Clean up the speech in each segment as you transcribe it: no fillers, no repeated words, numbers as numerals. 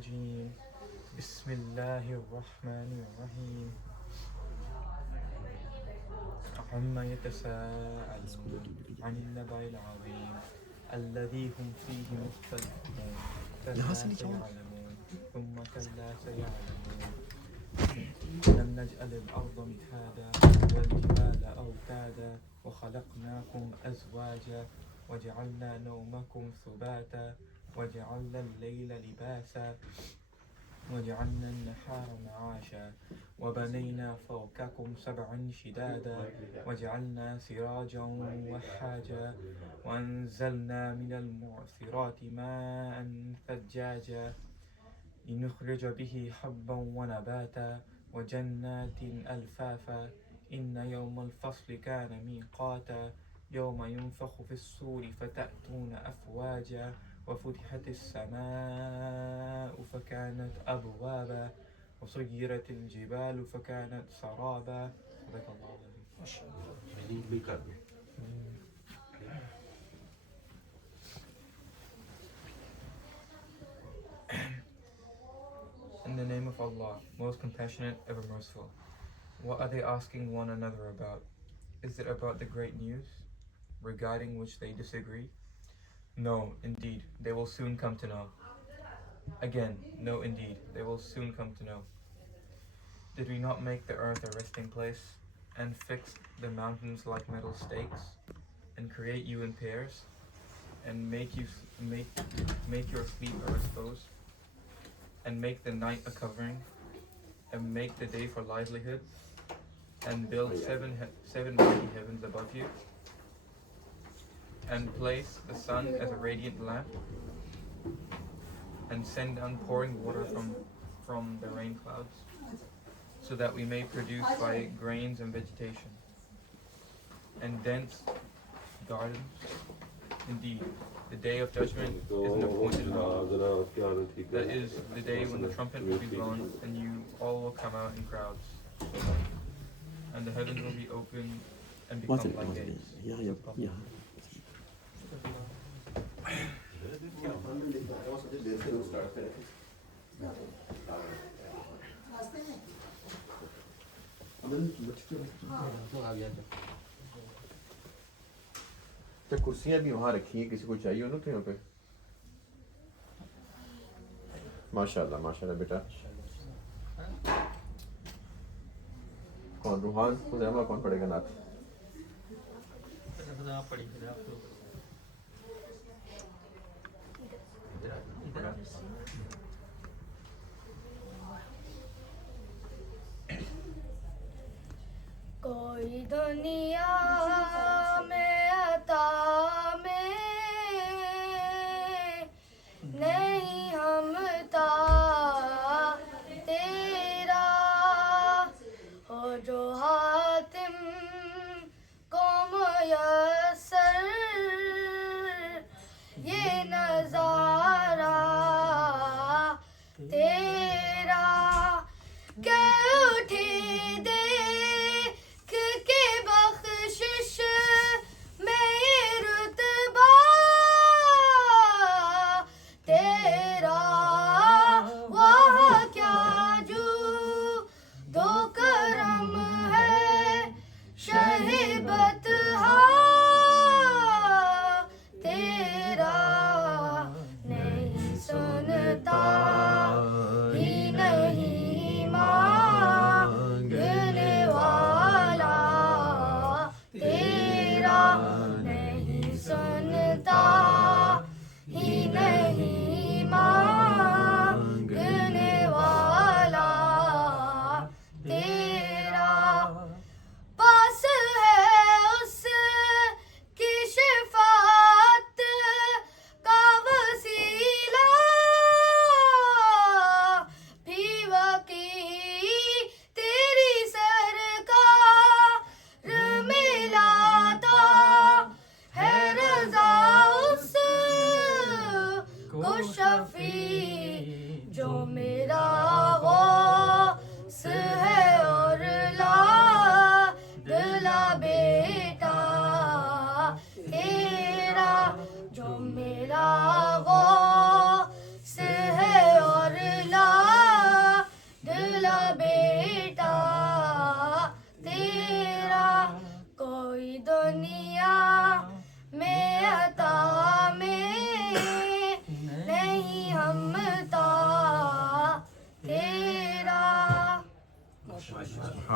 الرجيم بسم الله الرحمن الرحيم عما يتساءلون عن النبأ العظيم الذي هم فيه مختلفون كلا سيعلمون ثم كلا سيعلمون ألم نجعل الأرض مهادا والجبال أوتادا وخلقناكم أزواجا وجعلنا نومكم سباتا وجعلنا الليل لباسا وجعلنا النهار معاشا وبنينا فوقكم سبعا شدادا وجعلنا سراجا وهاجا وأنزلنا من المعصرات ماء ثجاجا لنخرج به حبا ونباتا وجنات ألفافا إن يوم الفصل كان ميقاتا يوم ينفخ في الصور فتأتون أفواجا وفتحت السماء فكانت أبوابا وسيرت الجبال فكانت سرابا صدق الله العظيم. In the name of Allah, most compassionate, ever merciful. What are they asking one another about? Is it about the great news, regarding which they disagree? No, indeed, they will soon come to know. Again, no, indeed, they will soon come to know. Did we not make the earth a resting place, and fix the mountains like metal stakes, and create you in pairs, and make your sleep a repose, and make the night a covering, and make the day for livelihood, and build seven mighty heavens above you, and place the sun as a radiant lamp, and send down pouring water from the rain clouds, so that we may produce by it grains and vegetation, and dense gardens. Indeed, the day of judgment is an appointed hour. That is the day when the trumpet will be blown, and you all will come out in crowds, and the heavens will be opened and become like gates. کرسیاں بھی وہاں رکھی ہیں, کسی کو چاہیے ہو نا تو یہاں پہ. ماشاء اللہ ماشاء اللہ بیٹا. کون روحان خزیمہ کون پڑھے گا نعت؟ کوئی دنیا میں عطا میں نہیں ہمتا تیرا ہو جو حاتم کو میسر یہ نظارہ تیرا کہ اٹھے دیکھ کے بخت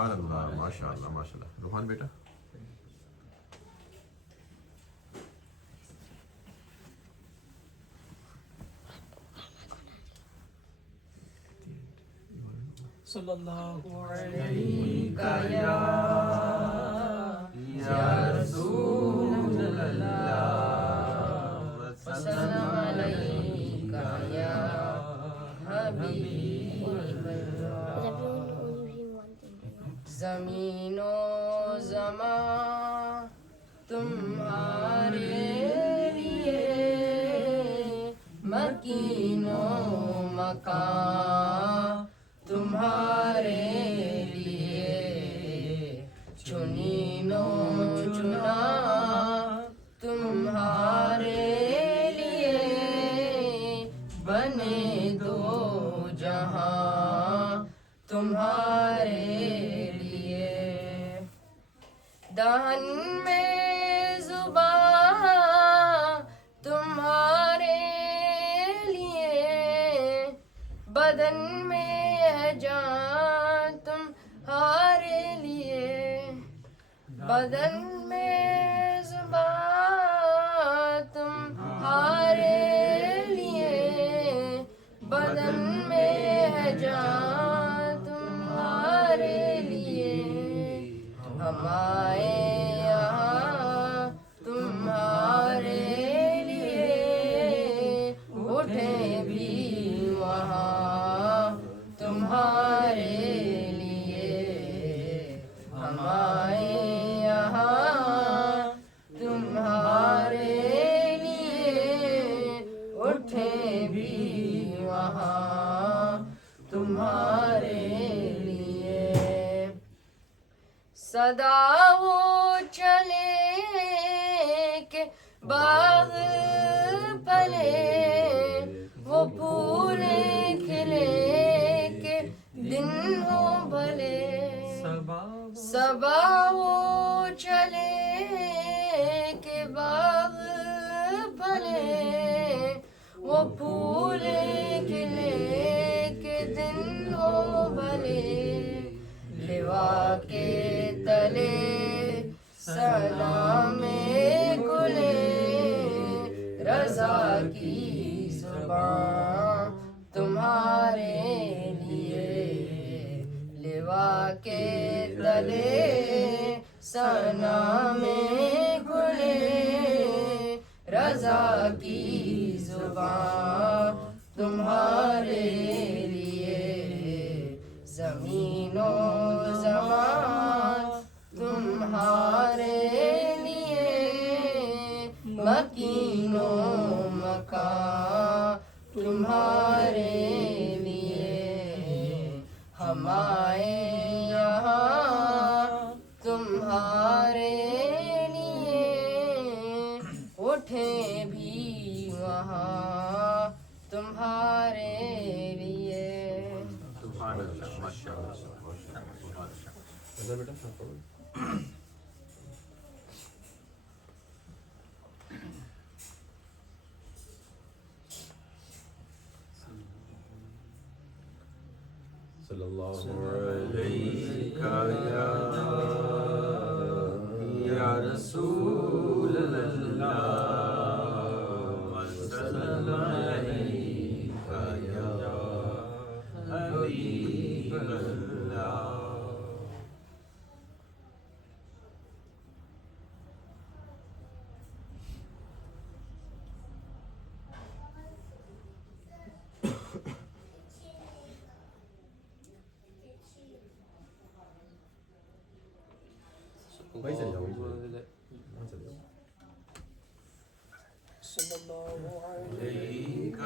سبحان اللہ ماشاء اللہ ماشاء اللہ. روحان بیٹا صلی اللہ علیہ یا رسول اللہ وسلم علیک یا حبیب اللہ. زمین و زمان تمہارے لیے مکین و مکان تمہارے لیے چنین و چنا تمہارے لیے بنے دو جہاں تمہارے لیے. دہن میں زبان تمہارے لیے بدن میں جان تمہارے لیے. بدن میں زبان تمہارے لیے بدن میں جان تمہارے لیے. ہم آئے یہاں تمہارے لیے اٹھے بھی وہاں تمہارے لیے. ہم آئے یہاں تمہارے لیے اٹھے بھی وہاں تمہارے لیے. صدا وہ چلے کہ باغ پلے وہ پھولے کھلے کہ دن ہو بھلے. صبا وہ چلے کہ باغ پھلے وہ پھولے کھلے کہ دن ہو بھلے. لوا کے تلے سلام گلے رضا کی زبان تمہارے لیے. لوا کے تلے سلام گلے رضا کی زبان تمہارے لیے. زمین و زمان تمہارے لیے مکین و مکان تمہارے لیے. ہم آئے یہاں تمہارے لیے اٹھے بھی وہاں تمہارے لیے. سبحان اللہ ماشاء اللہ بیٹا. صلی اللہ علیہ یا رسول اللہ وسلم علیک یا حبیب اللہ. وہی چل جاؤ وہاں چل جاؤ. صلی اللہ علیک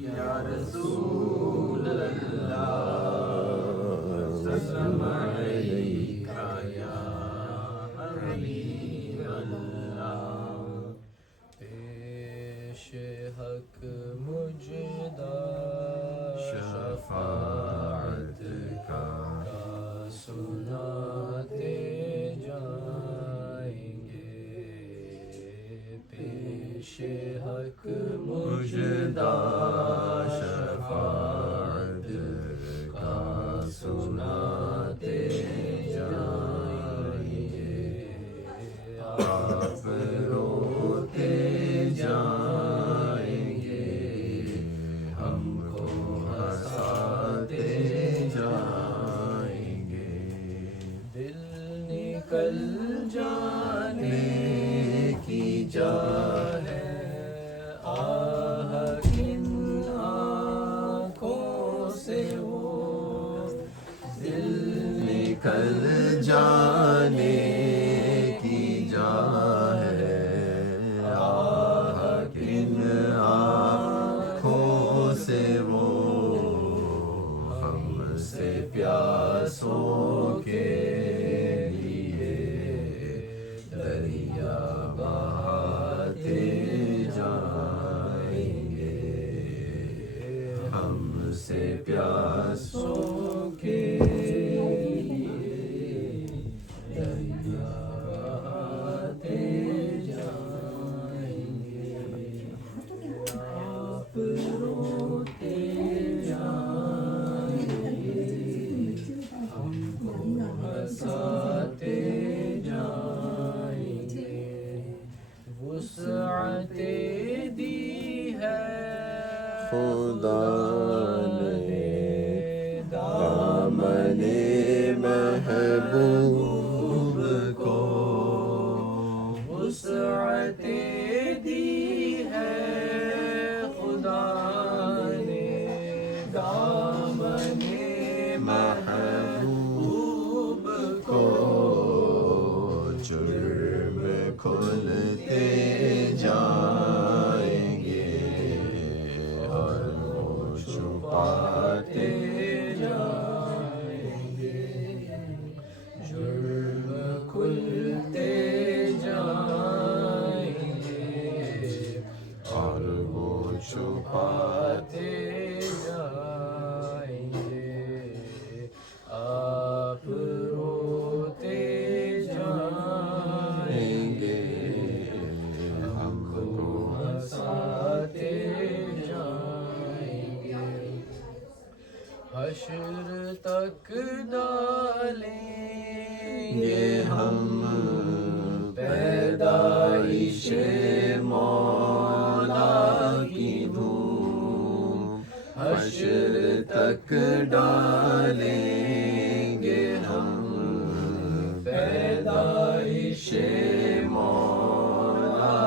یا رسول اللہ وسلم علیک یا حبیب اللہ. پیش حق مجدہ شفاعت کا سناتے جائیں گے. پیش حق مجدہ شفاعت کا سنا نکل جانے کی جا ہے، آہ کن آنکھوں سے وہ ہم سے پیاسوں کے لیے دریا بہاتے جائیں گے، ہم سے پیاسوں کے لیے دریا بہاتے جائیں گے، آپ روتے جائیں گے، ہم کو ہنساتے جائیں گے، وسعتیں دی ہے خدا نے دامن محبوب کو، وسعتیں دی ہے خدا نے دامن محبوب کو، جرم کھلتے جائیں گے اور وہ چھپاتے جائیں گے، جرم کھلتے جائیں گے اور وہ چھپاتے جائیں گے، آپ روتے جائیں گے، ہم کو ہنساتے جائیں گے، حشر تک ڈالیں گے ہم پیدائش مولا کی دھوم، حشر تک ڈالیں گے ہم پیدائش مولا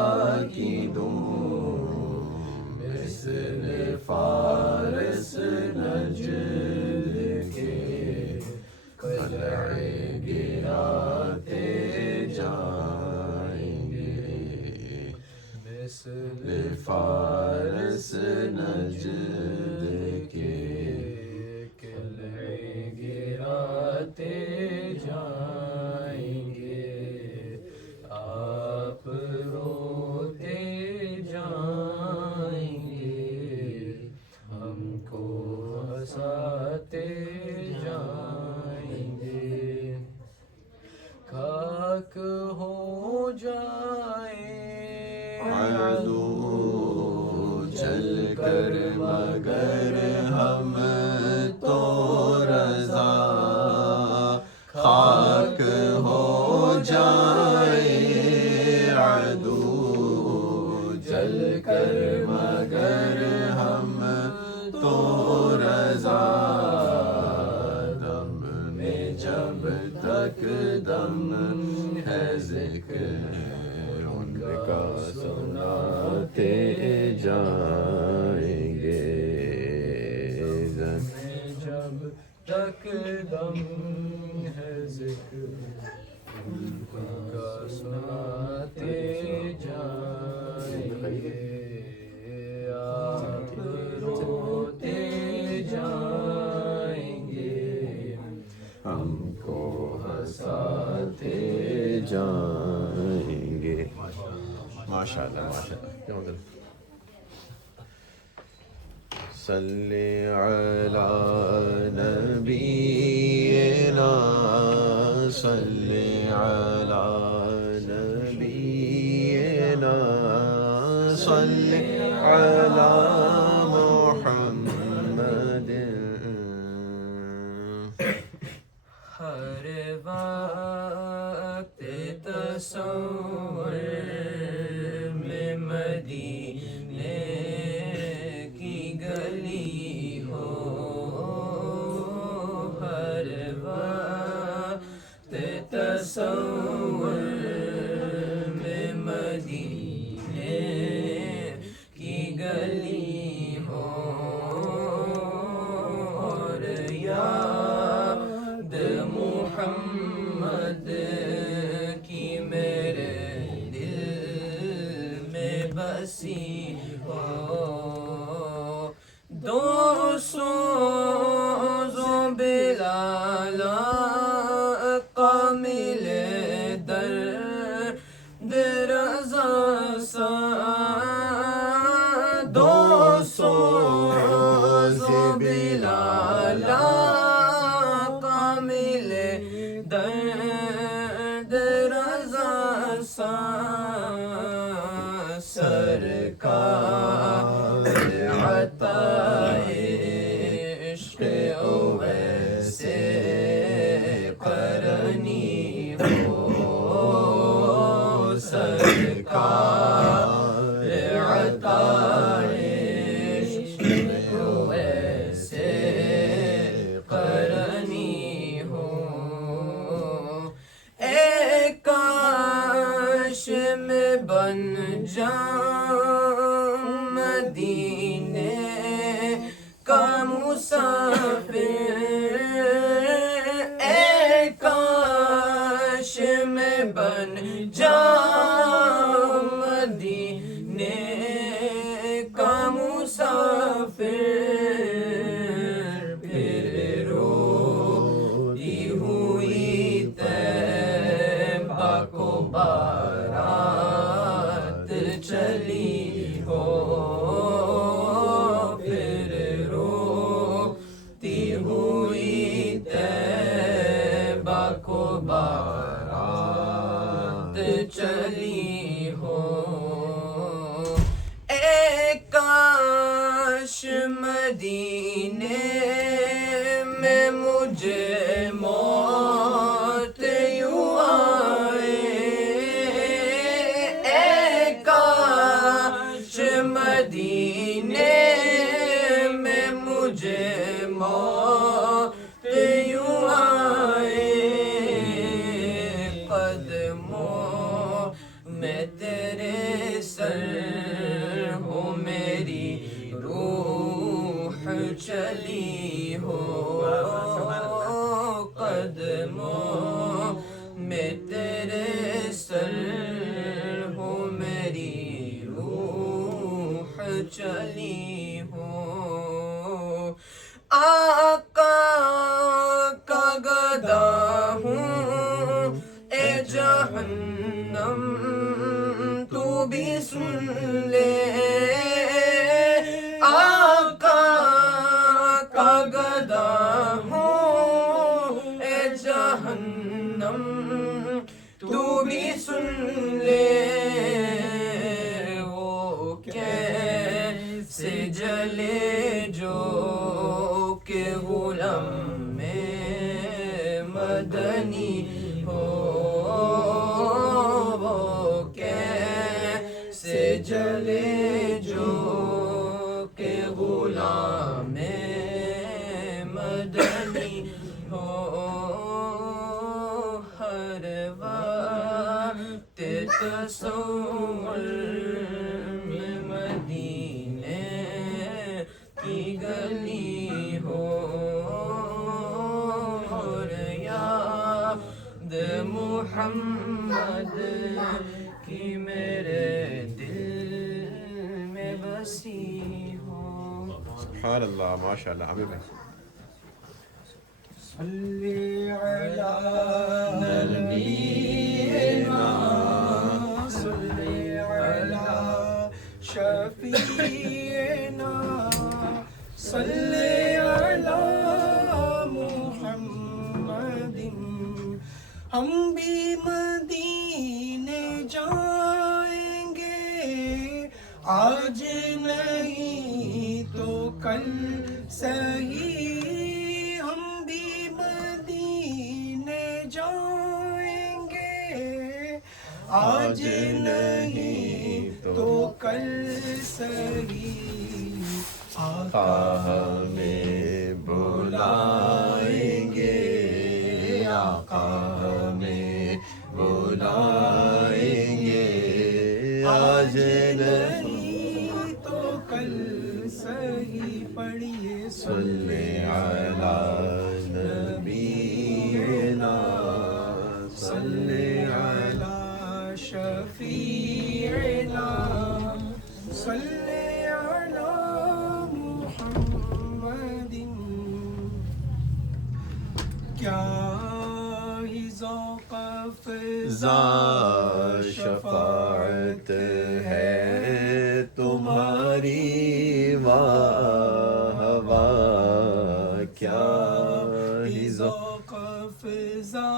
کی دھوم، مثل فارس نجد کے قلعے گراتے جائیں گے، مثل فارس نجد کے قلعے گراتے جائیں گے، آپ روتے جائیں گے، ہم کو ہنساتے جائیں گے، خاک ہو جائے عدو جل کر مگر ہم تو رضا، خاک ہو جائے عدو جل کر مگر ہم تو رضا، دم میں جب تک دم ہے ذکر ان کا سناتے جائیں گے، دم میں جب تک دم ہے ذکر ان کا سناتے جائیں گے، آپ روتے جائیں گے، ہم کو ہنساتے جائیں گے، ماشاءاللہ ماشاءاللہ، صلی علی نبینا، صلی علی نبینا، صلی علی محمد، ہر وقت تصور میں مدینے کی گلی ہو، ہر وقت تصور میں مدینے کی گلی سوز و بلالا قامل درد رضا سا دو سوز و بلالا قامل درد رضا سا سرکار عطائے عشق اویس قرنی ہو سرکار عطائے عشق اویس قرنی ہو اے کاش میں بن جاؤں مدینے کا مسافر اے کاش میں بن جاؤں مدینے کا مسافر پھر روتی ہوئی طیبہ کو بارات چلی ہو پھر روتی ہوئی طیبہ کو بارات چلی ہو اے کاش مدینے میں مجھے موت یوں آئے اے کاش مدینے میں مجھے موت یوں آئے قدموں میں تیرے سر ہو میری روح چلی ہو قدموں میں تیرے سر ہو میری روح چلی ہو آقا کا گدا ہوں اے جہنم تو بھی سن لے آقا کا گدا ہوں اے جہنم تو بھی سن لے وہ کیسے جلے جو کہ غلام میں مدنی ہو وہ کیسے جلے جو کہ غلام مدنی ہو ہر وقت تصور میں مدینے کی گلی ہو اور یاد محمد کی میرے دل میں بسی ہو سبحان اللہ ماشاء اللہ عامر بھائی صلی علی نبینا صلی علی شفیعنا صلی علی محمد ہم بھی مدینے جائیں گے آج نہیں تو کل صحیح ہم بھی مدینے جائیں گے آج نہیں تو کل صحیح آقا ہمیں بلائیں گے آقا ہمیں بلائیں گے آج نہیں تو کل صحیح پڑھیے صلی علی نبینا صلی علی شفیعنا صلی علی محمد کیا ہی ذوق فضا شفاعت ہے تمہاری واہ واہ کیا ہی ذوق فضا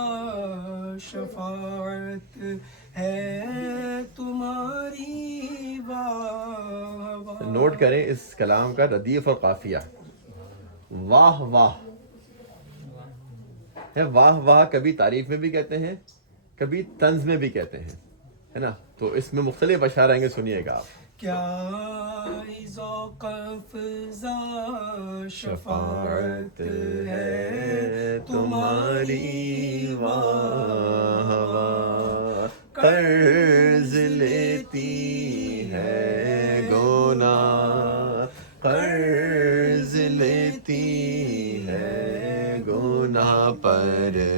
شفاعت ہے تمہاری واہ واہ. نوٹ کریں اس کلام کا ردیف اور قافیہ. واہ واہ ہے، واہ واہ کبھی تعریف میں بھی کہتے ہیں، کبھی طنز میں بھی کہتے ہیں، ہے نا. تو اس میں مختلف اشعار آئیں گے، سنیے گا آپ. کیا ہی ذوق فضا شفاعت ہے تمہاری واہ واہ قرض لیتی ہے گناہ، قرض لیتی ہے گناہ پرہیزگاری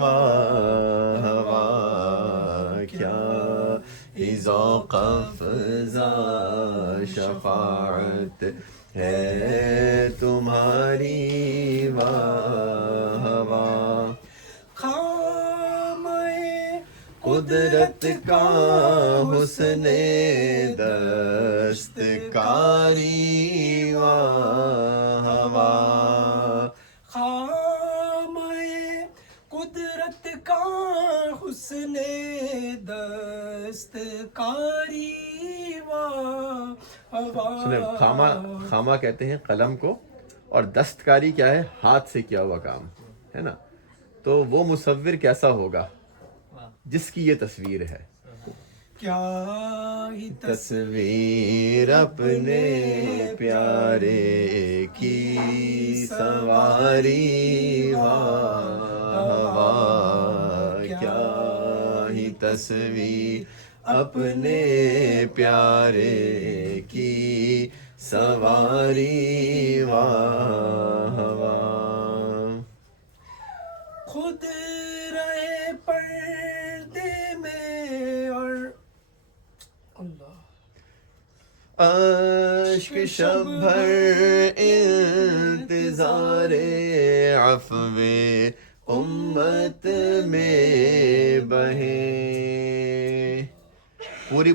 واہ واہ کیا ہی ذوق فضا شفاعت ہے تمہاری واہ واہ. خامۂ قدرت کا حسن دستکاری واہ واہ خامۂ قدرت کا حسن دستکاری واہ واہ. سنیں، خامہ کہتے ہیں قلم کو، اور دستکاری کیا ہے؟ ہاتھ سے کیا ہوا کام، ہے نا. تو وہ مصور کیسا ہوگا جس کی یہ تصویر ہے. کیا ہی تصویر اپنے پیارے کی سواری واہ واہ کیا ہی تصویر اپنے پیارے کی سواری واہ واہ. خود رہے پردے میں اور اللہ اشک شب بھر انتظار عفو امت میں بہے.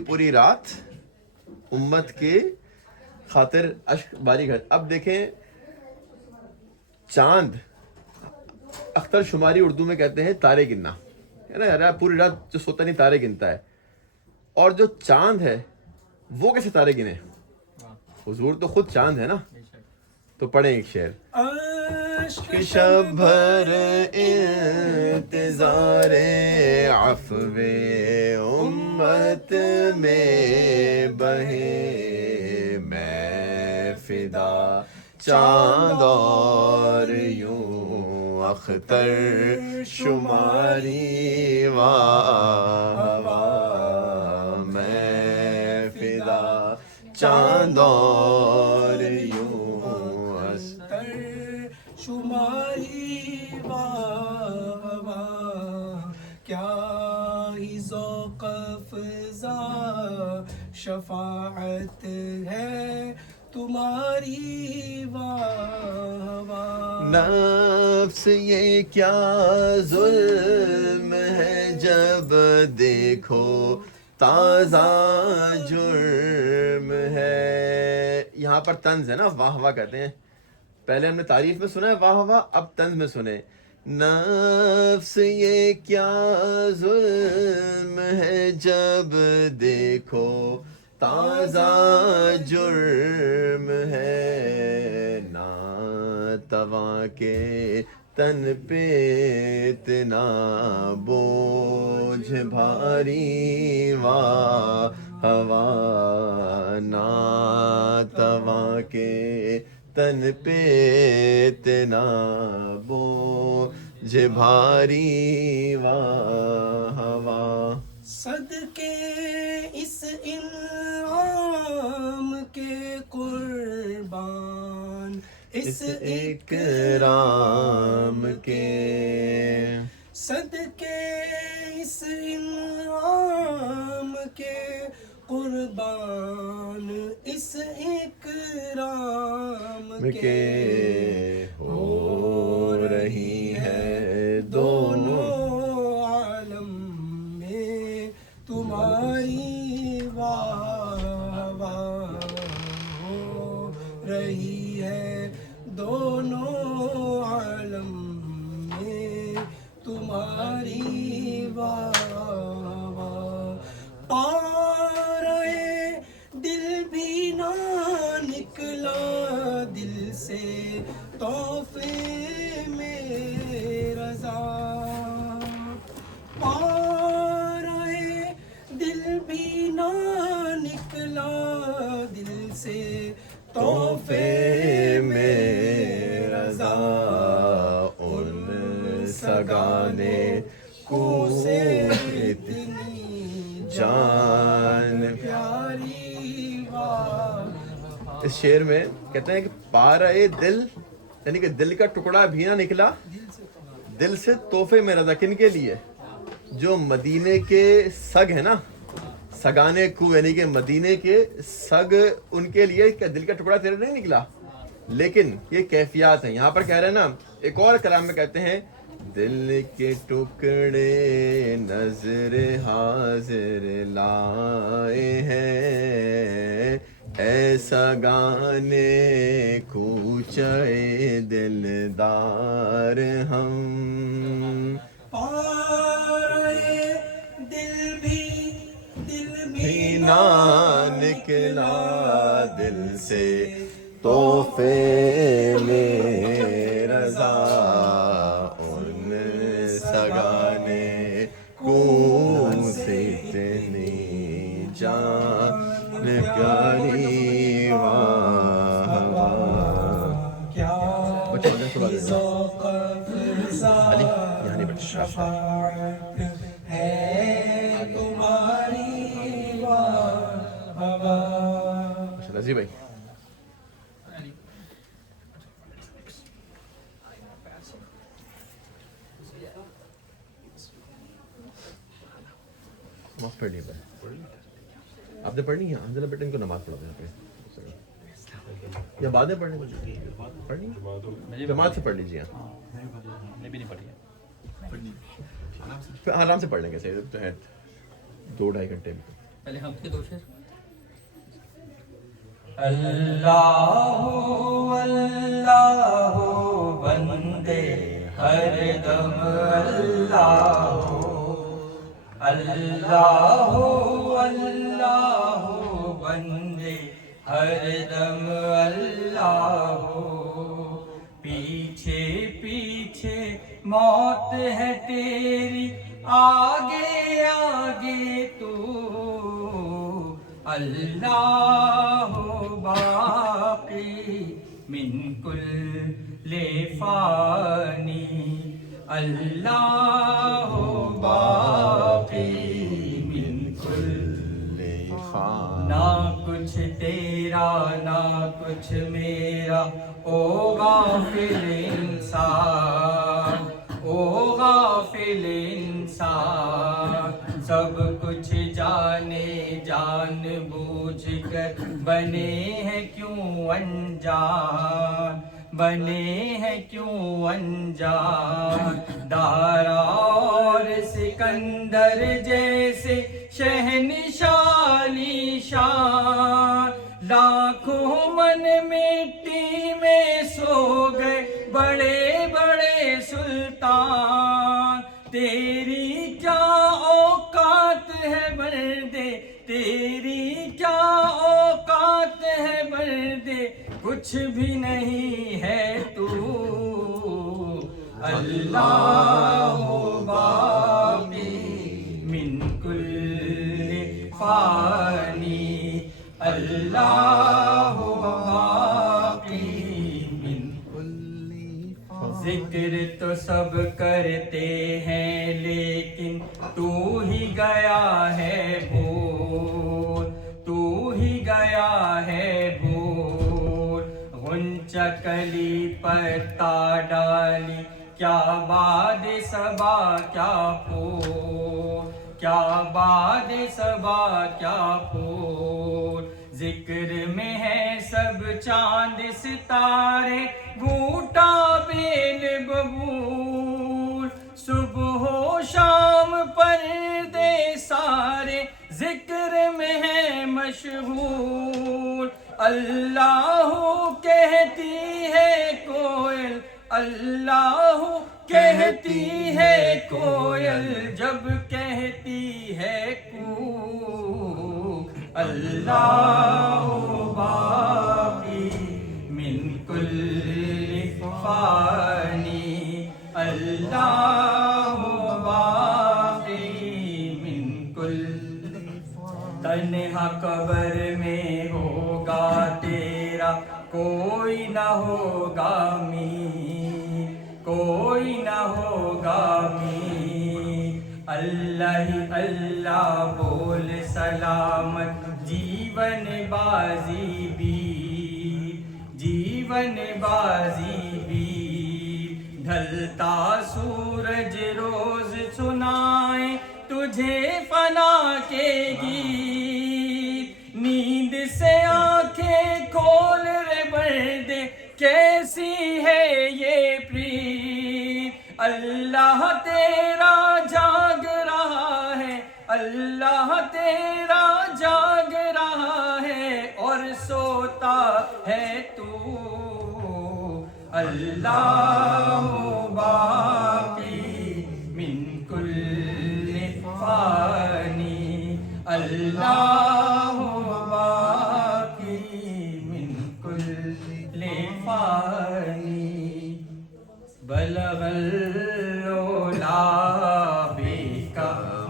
پوری رات امت کے خاطر اشک باری گھر. اب دیکھیں، چاند اختر شماری اردو میں کہتے ہیں تارے گننا، ہے نا. یار پوری رات جو سوتا نہیں تارے گنتا ہے، اور جو چاند ہے وہ کیسے تارے گنے؟ حضور تو خود چاند ہے نا. تو پڑھیں ایک شعر. عشق شب بھر انتظار عفو امت میں بہے، میں فدا چاند اور یوں اختر شماری واہ واہ میں فدا چاند اور یوں اختر شماری واہ واہ کیا ہی ذوق فضا شفاعت ہے تمہاری واہ واہ. نفس یہ کیا ظلم ہے جب دیکھو تازہ جرم ہے. یہاں پر طنز ہے نا، واہ واہ کہتے ہیں. پہلے ہم نے تعریف میں سنا ہے واہ واہ، اب طنز میں سنے. نفس یہ کیا ظلم ہے جب دیکھو تازہ جرم ہے، ناتواں کے تن پہ اتنا بوجھ بھاری واہ واہ، ناتواں کے تن پہ اتنا بوجھ بھاری واہ واہ. صدقے اس انعام کے قربان اس اکرام کے، صدقے اس انعام کے قربان اس اکرام کے. رہی ہے دونوں عالم میں تمہاری واہ واہ ہو رہی ہے دونوں عالم میں تمہاری واہ واہ پا رہے دل بھی نہ نکلا دل سے تحفے میں رضا پا رہے دل بھی نہ نکلا دل سے تحفے میں رضا ان سگانے کو اتنی جان پیاری واہ اس شعر میں کہتے ہیں کہ پا رہے دل یعنی کہ دل کا ٹکڑا بھی نہ نکلا دل سے تحفے میں رضا کن کے لیے جو مدینے کے سگ ہے نا سگانے کو یعنی کہ مدینے کے سگ ان کے لیے کہ دل کا ٹکڑا تیرے نہیں نکلا لیکن یہ کیفیات ہیں یہاں پر کہہ رہے ہیں نا ایک اور کلام میں کہتے ہیں دل کے ٹکڑے نظر حاضر لائے ہیں ایسا گانے کوچے دلدار ہم پا رہے دل بھی نہ نکلا دل سے تحفے میں رضا ان سگانے کو سے اتنی جان پیاری واہ کیا بچے بچے سنا دیں ذوق افزا یہاں نہیں بچے شفاعت ہے تمہاری واہ واہ رضی بھائی نماز پڑھنی ہے آپ نے پڑھنی ہے حنزلہ بیٹے ان کو نماز پڑھا دیں یا بعد میں پڑھنی جماعت سے پڑھ لیجیے پھر آرام سے پڑھ لیں گے صحیح ہے 2-2.5 گھنٹے میں پہلے ہم کے دو شعر اللہ اللہ بندے ہر دم اللہ اللہ اللہ بندے ہر دم اللہ پیچھے پیچھے موت ہے تیری آگے آگے تو اللہ باقی من کل فانی اللہ باقی من کل فانی نہ کچھ تیرا نہ کچھ میرا او غافل انسان او غافل انسان سب کچھ جانے جان بوجھ کر بنے ہیں کیوں انجان بنے ہیں کیوں انجان دارا اور سکندر جیسے شہنشالی شان لاکھوں من مٹی میں سو گئے بڑے بڑے سلطان تیری کیا اوقات ہے بردے تیری کیا اوقات ہے بردے کچھ بھی نہیں ہے تو اللہ باقی من کل فانی اللہ باقی من ذکر تو سب کرتے ہیں لیکن تو ہی گیا ہے بھول تو ہی گیا ہے بھول غنچہ کلی پتا ڈالی کیا باد صبا کیا پھول کیا باد صبا کیا پھول ذکر میں ہے سب چاند ستارے گھوٹا بیل ببو مشہور اللہ کہتی ہے کوئل اللہ کہتی ہے کوئل جب کہتی ہے کوک اللہ باقی من کل فانی اللہ باقی من کل تنہا قبر میں ہوگا تیرا کوئی نہ ہوگا میر کوئی نہ ہوگا میر اللہ ہی اللہ بول سلامت جیون بازی بھی جیون بازی بھی ڈھلتا سورج روز سنائے تجھے فنا کے گیت نیند سے آنکھیں کھول رے بردے کیسی ہے یہ پریت اللہ تیرا جاگ رہا ہے اللہ تیرا جاگ رہا ہے اور سوتا ہے تو اللہ باقی من کل فانی اللہ باقی من کل فانی بلغ العلا بکمالہ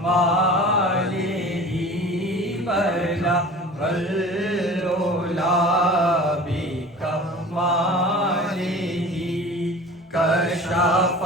بلغ العلا بکمالہ کشف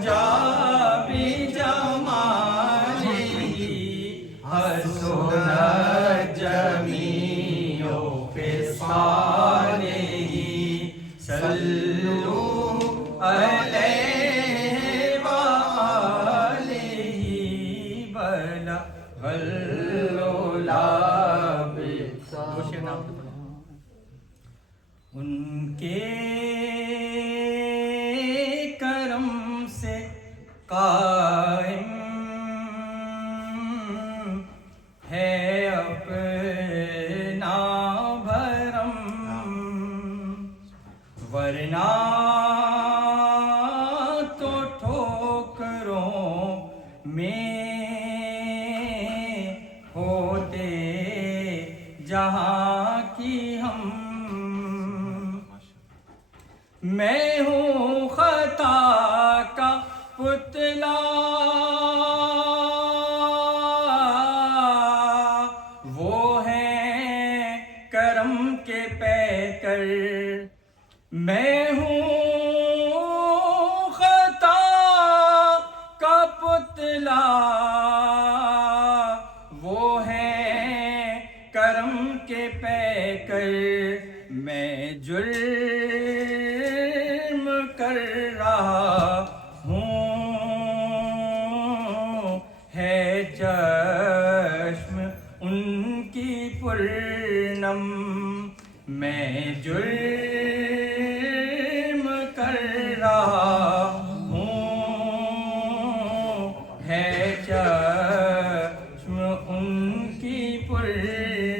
الدجی بجمالہ حسن جمیع خصالہ صلوا علیہ وآلہ بلغ العلا بکمالہ ان کے کرم سے قائم ہے اپنا بھرم ورنہ تو ٹھوکروں میں ہوتے جہاں کی ہم میں ہوں خطا کا پتلا وہ ہیں کرم کے پیکر میں ہوں خطا کا پتلا وہ ہیں کرم کے پیکر میں جرم کر رہا ہوں ہے چشم ان کی پرنم میں جرم کر رہا ہوں ہے چشم ان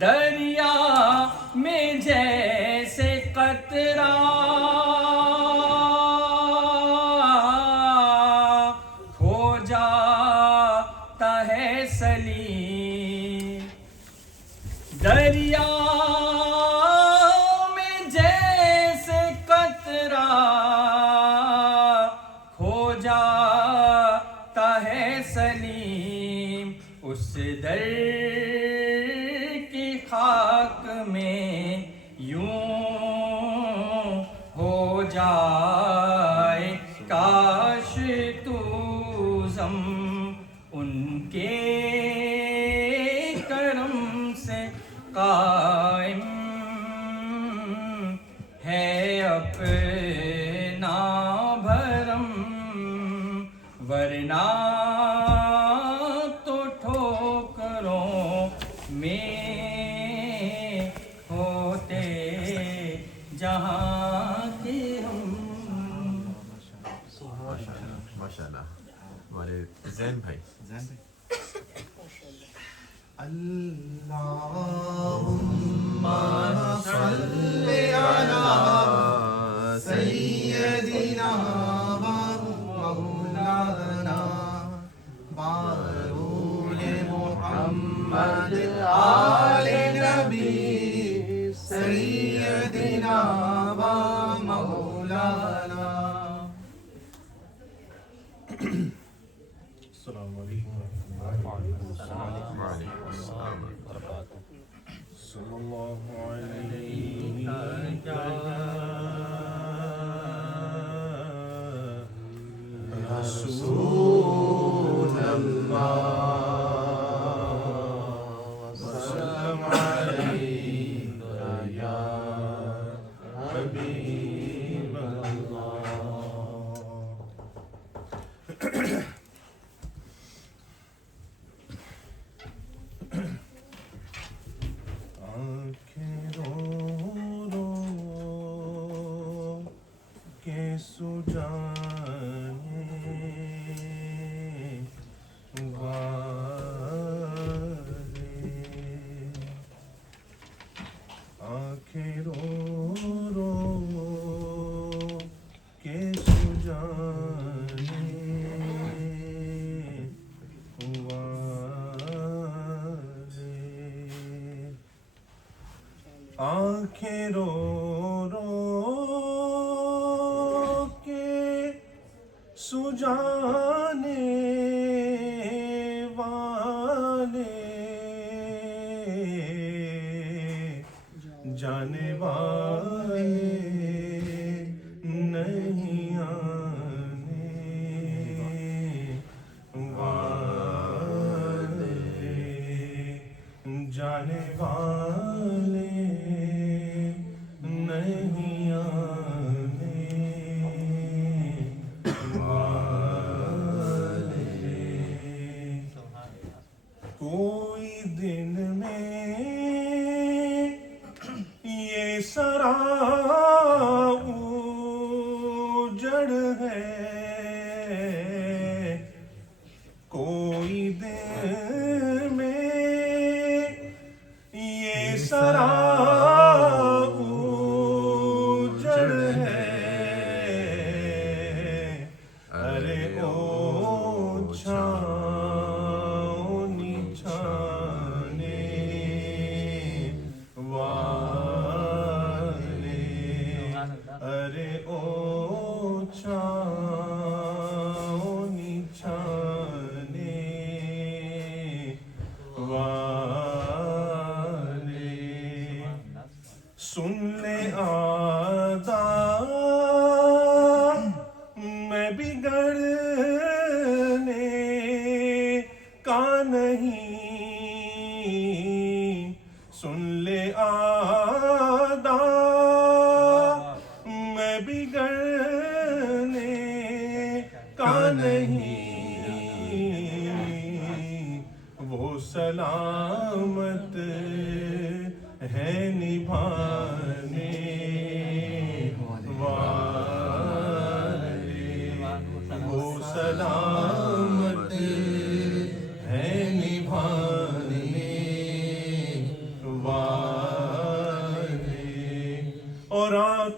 دریا میں جیسے قطرہ کھو جاتا ہے سلیم دریا میں جیسے قطرہ کھو جاتا ہے سلیم اس در کی خاک میں یوں ہو جائے کاش تو زم ان کے کرم سے قائم ہے اپنا بھرم ورنہ تو ٹھوکروں میں ہوتے جہاں کے ہم. ماشاء اللہ ہمارے زین بھائی. اللہم صل علی سیدنا و مولانا بارول محمد آل نبی سیدنا و مولانا. السلام علیکم وعلیکم السلام صلی اللہ علیہ رسول اللہ وسلم علیہ یا حبیب اللہ. آنکھیں رو رو کے سجانے والے آنکھیں رو رو کے سجانے والے آنکھیں رو رو کے سجانے والے جانے والے نہیں آنے والے جانے والے نہیں آنے والے. کوئی دن میں یہ سرا اجڑ ہے کوئی دن میں یہ سرا اجڑ ہے ارے او چھاؤنی چھانے والے ارے او چھاؤنی چھانے والے سن لے آدھا میں بگڑنے کا نہیں سن لے آدھا میں بگڑنے کا نہیں وہ سلامت ہے نبھانے والے وہ سلامت ہے نبھانے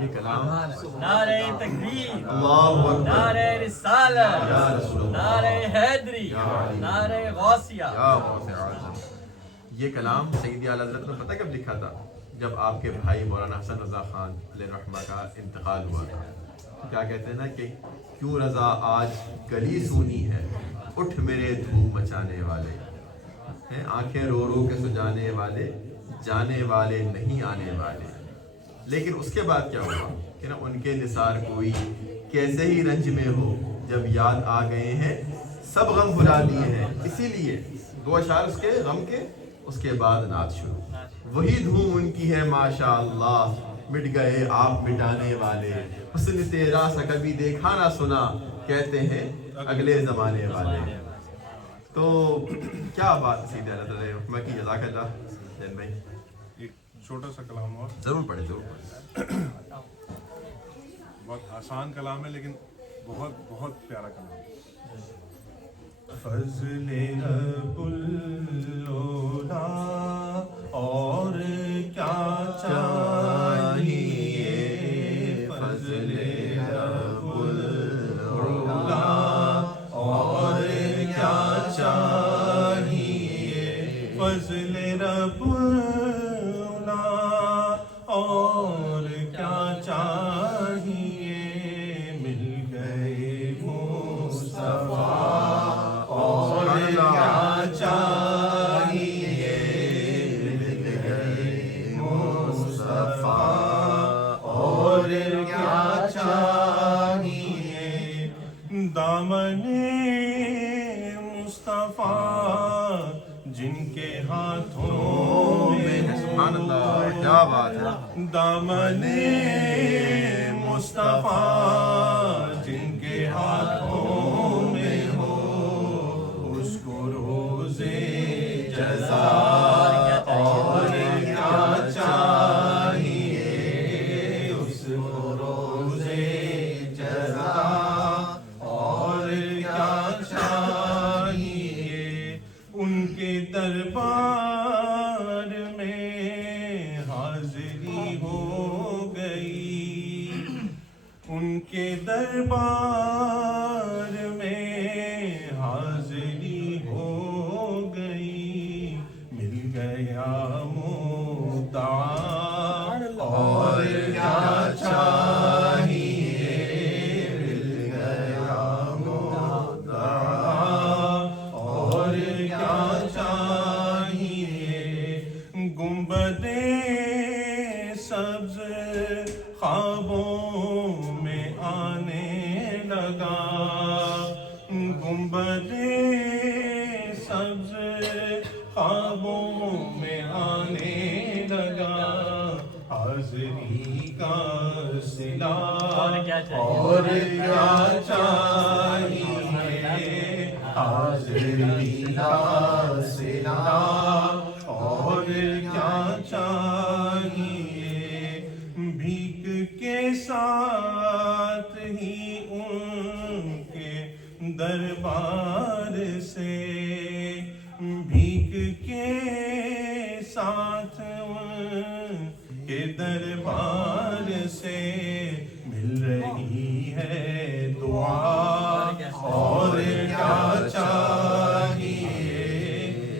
یہ کلام نعرہ تکبیر، اللہ اکبر، نعرہ یا رسالت، رسول اللہ، نعرہ حیدری، نعرہ غوثیہ. یا غوث اعظم۔ یہ کلام سیدی اعلیٰ حضرت نے پتہ کب لکھا تھا؟ جب آپ کے بھائی مولانا حسن رضا خان علیہ رحمہ کا انتقال ہوا. کیا کہتے ہیں نا کہ کیوں رضا آج گلی سونی ہے، اٹھ میرے دھوم مچانے والے، ہیں آنکھیں رو رو کے سجانے والے، جانے والے نہیں آنے والے. لیکن اس کے بعد کیا ہوا کہ نا ان کے نثار کوئی کیسے ہی رنج میں ہو، جب یاد آ گئے ہیں سب غم بھلا دیے ہیں. اسی لیے دو اشعار اس کے غم کے، اس کے بعد نعت شروع. وہی دھوم ان کی ہے ماشاء اللہ، مٹ گئے آپ مٹانے والے، حسن تیرا سا کبھی دیکھا نہ سنا، کہتے ہیں اگلے زمانے والے. تو کیا بات سیدھے اللہ تعالیٰ رحمہ کی. جزاک اللہ زین بھائی. ایک چھوٹا سا کلام اور، ضرور پڑھیں ضرور پڑھیں. بہت آسان کلام ہے لیکن بہت بہت پیارا کلام. فضل رب العلا اور کیا چاہیے، فضل رب العلا اور کیا چاہیے، فضل رب العلا اور کیا چاہیے، مل گئے دامن مصطفیٰ جن کے ہاتھوں میں ہو اس کو روزے جزا اور کیا چاہیے اس کو روزے جزا اور کیا چاہیے ان کے دربار میں حاضری ہو گئی ان کے دربار میں حاضری ہو گئی مل گیا مدعا اور کیا چاہیے مل گیا مدعا اور کیا چاہیے گنبد سبز خوابوں میں آنے لگا گنبد سبز خوابوں میں آنے لگا حاضری کا صلہ اور کیا چاہیے؟ اور کیا چاہیے حاضری کا صلہ اور کیا چاہیے بھیک کے ساتھ ہی ان کے دربار سے بھیک کے ساتھ ان کے دربار سے مل رہی ہے دعا اور کیا چاہیے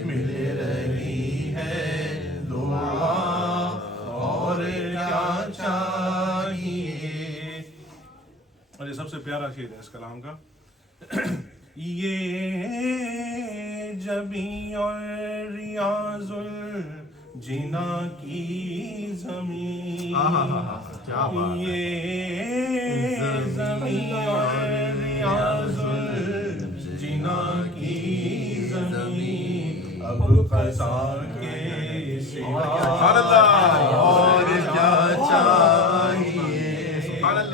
مل رہی ہے دعا اور کیا چاہیے اور یہ سب سے پیارا شعر ہے اس کلام کا یہ جبی اور ریاض الجنا کی زمین یہ زمین اور ریاض الجنا کی زمین اب قضا کے سوا اور کیا چاہیے اب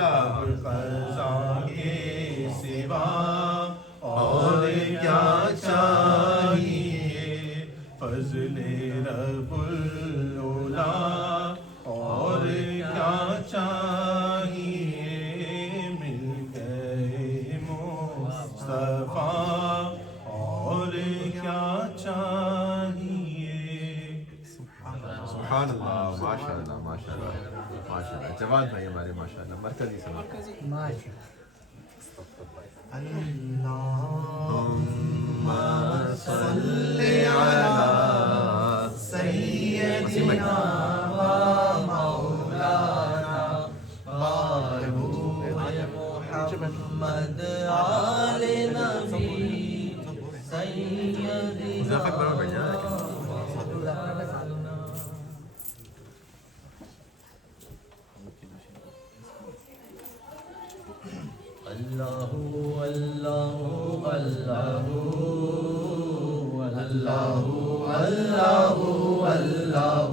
قضا کے سوا اور کیا چاہیے فضل رب العلا اور کیا چاہیے مل گئے مصطفیٰ اور کیا چاہیے سبحان اللہ ماشاء اللہ ماشاء اللہ ماشاء اللہ جواد بھائی ہمارے ماشاء اللہ مرکزی سمجھ اللہم صلی علی سیدنا و مولانا محمد آل نبی سیدنا اللہ اللہ اللہ اللہ اللہ اللہ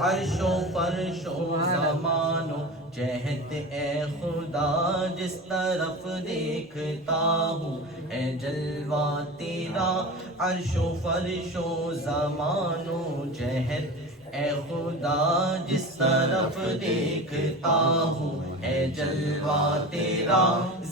عرش و فرش و زمان و جہت اے خدا جس طرف دیکھتا ہوں اے جلوہ تیرا عرش و فرش و زمان و جہت اے خدا جس طرف دیکھتا ہوں اے جلوہ تیرا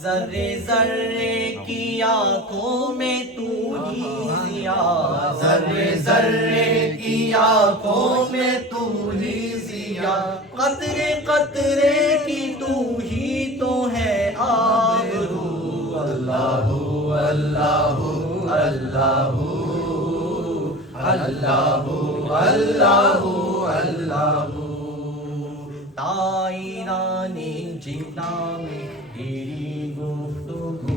ذرے ذرے کی آنکھوں میں تو ہی ضیا ذرے ذرے کی آنکھوں میں تو ہی ضیا قطرے قطرے کی تو ہی تو ہے آبرو اللہ اللہ اللہ اللہ اللہ اللہ تائران جنا میں تیری گفتگو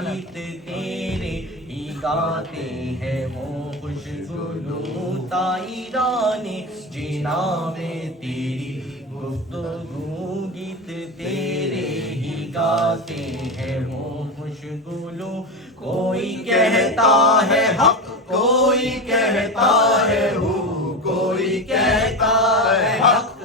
گیت تیرے ہی گاتے ہیں وہ خوشگلو تائران جنا میں تیری گفتگو گیت تیرے ہی گاتے ہیں وہ خوشگلو کوئی کہتا ہے حق کوئی کہتا ہے ہو کوئی کہتا ہے حق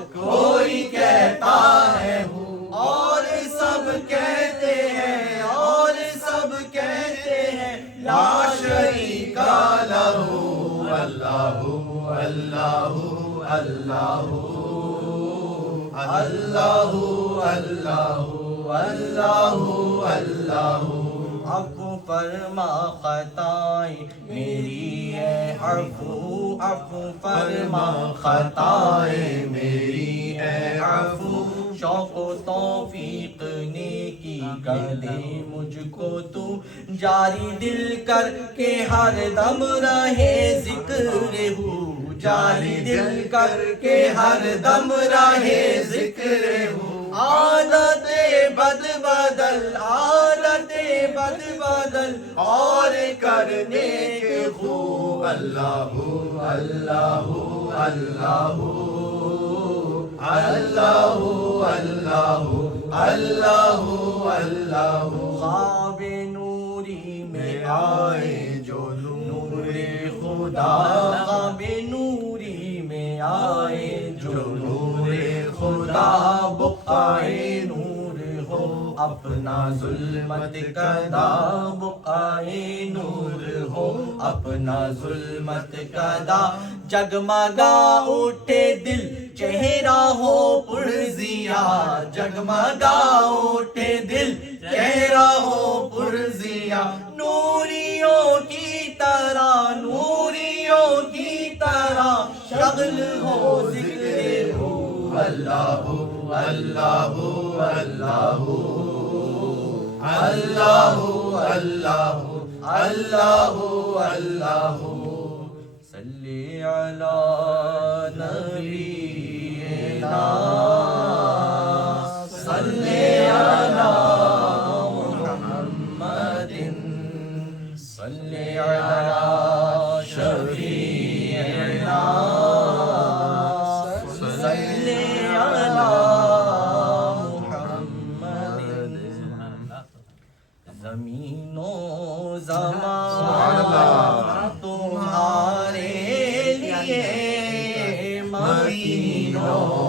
اللہ اللہ اللہ اللہ عفو فرما خطائیں میری ہے عفو عفو فرما خطائیں میری اے عفو شوق و توفیق نیکی کر دے مجھ کو تو جاری دل کر کے ہر دم رہے ذکر ہو جاری دل کر کے ہر دم رہے ذکر ہو عادت بد بدل عادت بد بدل اور کرنے کے خوب اللہ اللہ اللہ اللہ اللہ اللہ اللہ خواب نوری میں آئے جو نور خدا خواب نوری میں آئے جو نور خدا بقائے نور ہو اپنا ظلمت کدا بقائے نور ہو اپنا ظلمت کدا جگمگا اٹھے دل چہرہ ہو پرزیا جگمگا اٹھے دل چہرہ ہو پرزیا نوریوں کی طرح نوریوں کی طرح شغل ہو ذکر ہو اللہ اللہ اللہ اللہ اللہ اللہ اللہ صلی علی نبینا صلی علی محمد صلی علی شفیعنا صلی علی محمد زمین و زمان تمہارے لیے مکین و